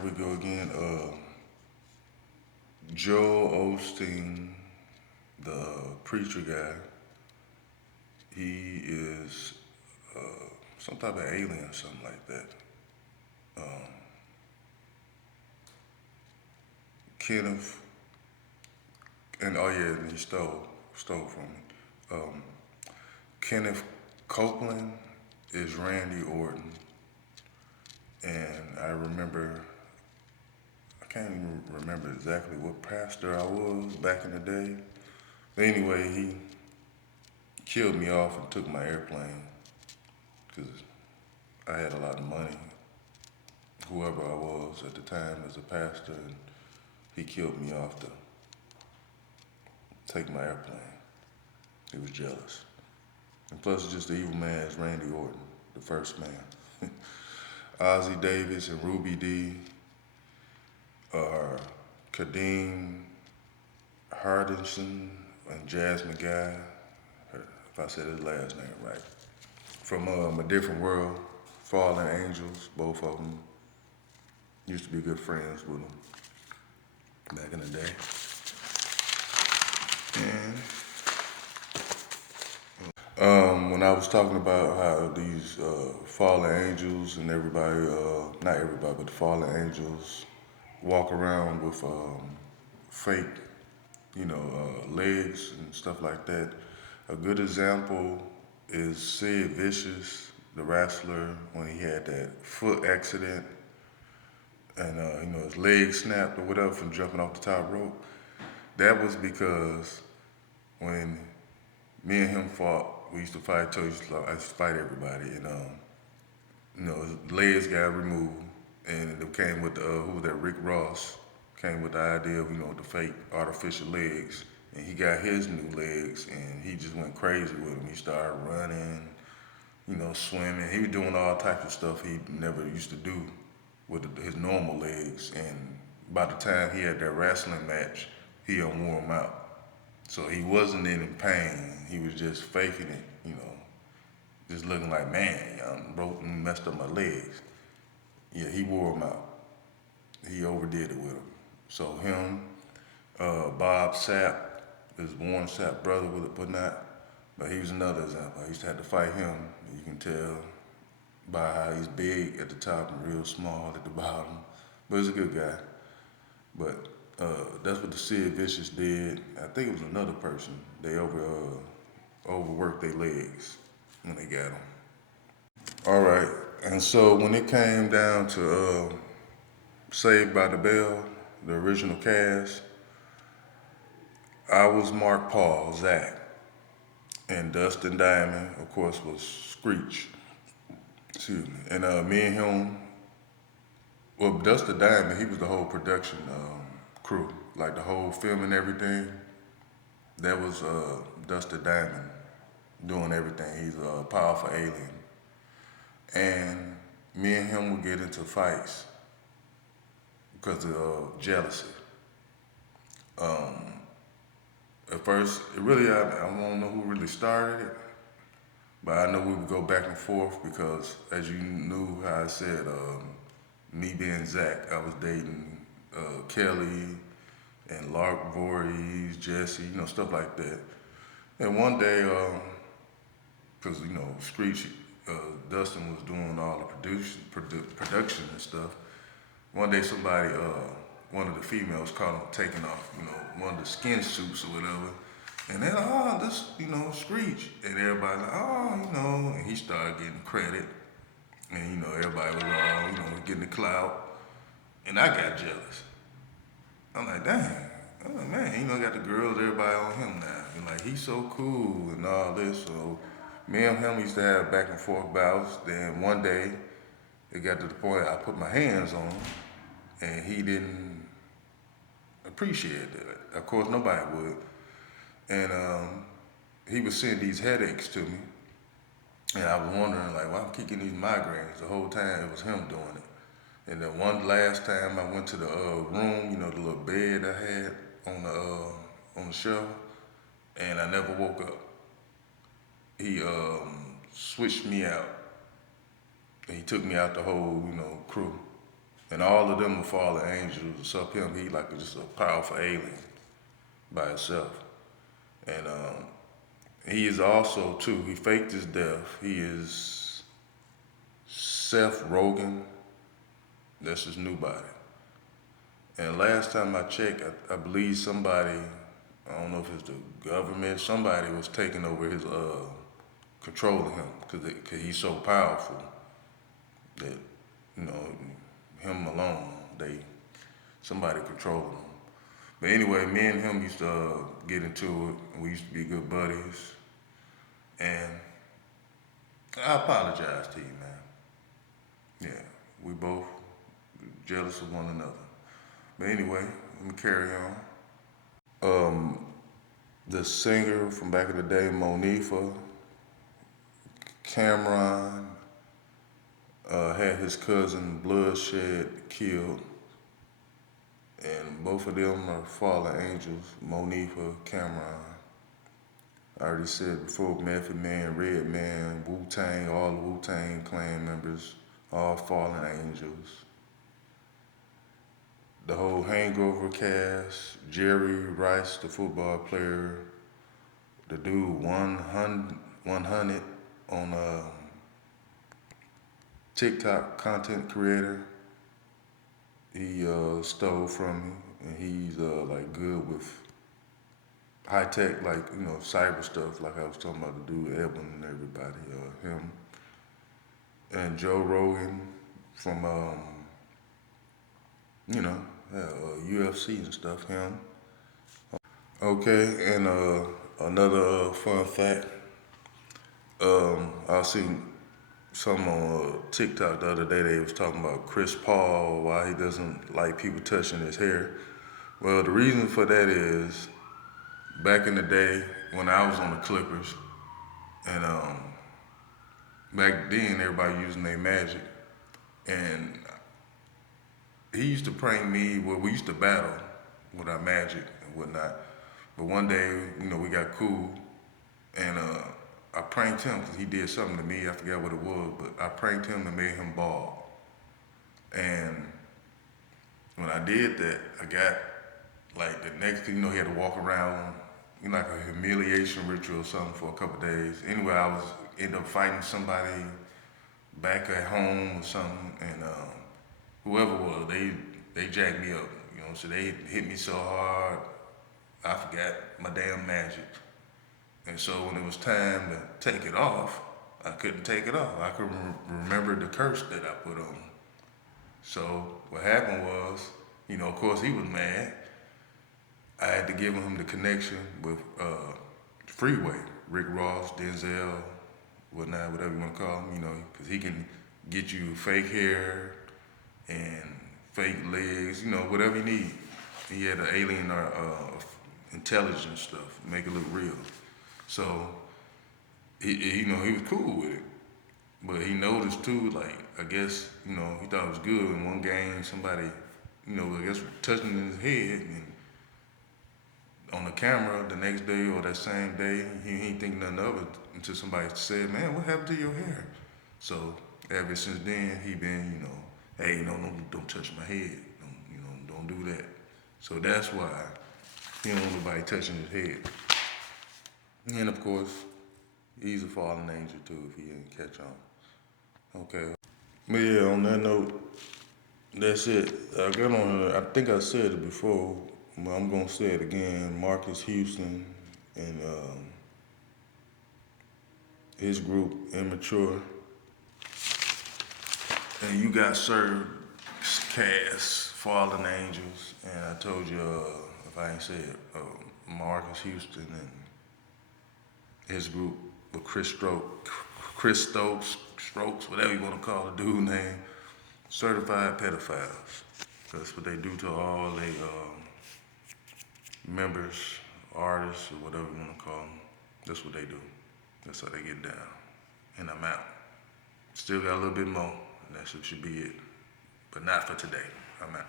here we go again. Joel Osteen, the preacher guy, he is some type of alien, something like that. Kenneth, and oh yeah, and he stole from me. Um, Kenneth Copeland is Randy Orton, and I remember I can't even remember exactly what pastor I was back in the day. But anyway, he killed me off and took my airplane because I had a lot of money, whoever I was at the time as a pastor, and he killed me off to take my airplane. He was jealous. And plus, just the evil man is Randy Orton, the first man. Ozzie Davis and Ruby D are Kadeem Hardison and Jasmine Guy, if I said his last name right. From A Different World, Fallen Angels, both of them. Used to be good friends with them back in the day. And when I was talking about how these fallen angels and everybody, not everybody, but the fallen angels walk around with fake, legs and stuff like that. A good example is Sid Vicious, the wrestler, when he had that foot accident and his leg snapped or whatever from jumping off the top rope. That was because when me and him fought, we used to fight. I used to fight everybody, and his legs got removed, and it came with who was that? Rick Ross came with the idea of the fake artificial legs, and he got his new legs, and he just went crazy with them. He started running, swimming. He was doing all types of stuff he never used to do with his normal legs, and by the time he had that wrestling match, he done wore them out. So he wasn't in pain. He was just faking it, just looking like, man, I broke and messed up my legs. Yeah, he wore them out. He overdid it with them. So him, Bob Sapp, his Warren Sapp brother, but not. But he was another example. I used to have to fight him. You can tell by how he's big at the top and real small at the bottom. But he's a good guy. But that's what the Sid Vicious did. I think it was another person. They overworked their legs when they got them. All right. And so when it came down to Saved by the Bell, the original cast, I was Mark Paul, Zach, and Dustin Diamond, of course, was Screech. Excuse me. And me and him, well, Dustin Diamond, he was the whole production crew, like the whole film and everything. That was Dustin Diamond doing everything. He's a powerful alien. And me and him would get into fights because of jealousy. At first, I don't know who really started it, but I know we would go back and forth because, as you knew how I said, me being Zach, I was dating Kelly and Lark Voorhees, Jesse, stuff like that. And one day, because Screech, Dustin was doing all the production and stuff. One day, one of the females caught him taking off, one of the skin suits or whatever. And then, this, Screech. And everybody like, and he started getting credit. And, everybody was all, getting the clout. And I got jealous. I'm like, dang, I'm like, man, got the girls, everybody on him now. And like, he's so cool and all this. So me and him used to have back and forth bouts. Then one day, it got to the point I put my hands on him, and he didn't appreciate it. Of course, nobody would. And he was sending these headaches to me, and I was wondering, like, why I'm keeping these migraines the whole time. It was him doing it. And then one last time I went to the room, the little bed I had on the shelf, and I never woke up. He switched me out, and he took me out the whole crew. And all of them are fallen angels. Except him, he like just a powerful alien by himself. And he is also too. He faked his death. He is Seth Rogen. That's his new body. And last time I checked, I believe somebody, I don't know if it's the government, somebody was taking over his, controlling him because he's so powerful that, you know, him alone, somebody controlling him. But anyway, me and him used to get into it, and we used to be good buddies. And I apologize to you, man. Yeah, we both jealous of one another. But anyway, let me carry on. The singer from back in the day, Monifa, Cameron, had his cousin Bloodshed killed, and both of them are fallen angels. Monifa, Cameron. I already said before, Method Man, Redman, Wu-Tang, all the Wu-Tang clan members, all fallen angels. The whole Hangover cast, Jerry Rice, the football player, the dude 100 on TikTok content creator. He stole from me, and he's like good with high tech, like cyber stuff, like I was talking about the dude Edwin and everybody. Him and Joe Rogan from UFC and stuff. Him. Okay, and another fun fact. I seen some on TikTok the other day. They was talking about Chris Paul, why he doesn't like people touching his hair. Well, the reason for that is back in the day when I was on the Clippers, and back then everybody using their magic, and he used to prank me. Well, we used to battle with our magic and whatnot. But one day, we got cool, and I pranked him because he did something to me. I forgot what it was, but I pranked him and made him bald. And when I did that, I got like the next thing, he had to walk around, like a humiliation ritual or something for a couple of days. Anyway, I was end up fighting somebody back at home or something, and whoever it was, they jacked me up. So they hit me so hard, I forgot my damn magic. And so when it was time to take it off, I couldn't take it off. I could remember the curse that I put on. So what happened was, of course he was mad. I had to give him the connection with Freeway, Rick Ross, Denzel, whatnot, whatever you want to call him, because he can get you fake hair and fake legs, whatever you need. He had an alien or intelligence stuff, make it look real. So he was cool with it, but he noticed too. Like I guess he thought it was good. In one game, somebody I guess touching his head, and on the camera the next day or that same day, he ain't think nothing of it until somebody said, "Man, what happened to your hair?" So ever since then, he been hey, don't touch my head, don't do that. So that's why he don't want nobody touching his head. And of course, he's a fallen angel too if he didn't catch on. Okay. But yeah, on that note, that's it. I got on. I think I said it before, but I'm gonna say it again. Marcus Houston and his group, Immature, and you got served cast Fallen Angels, and I told you if I ain't said Marcus Houston and his group with Chris Stokes, whatever you want to call the dude name, certified pedophiles. That's what they do to all their members, artists, or whatever you want to call them. That's what they do. That's how they get down. And I'm out. Still got a little bit more, and that should be it. But not for today. I'm out.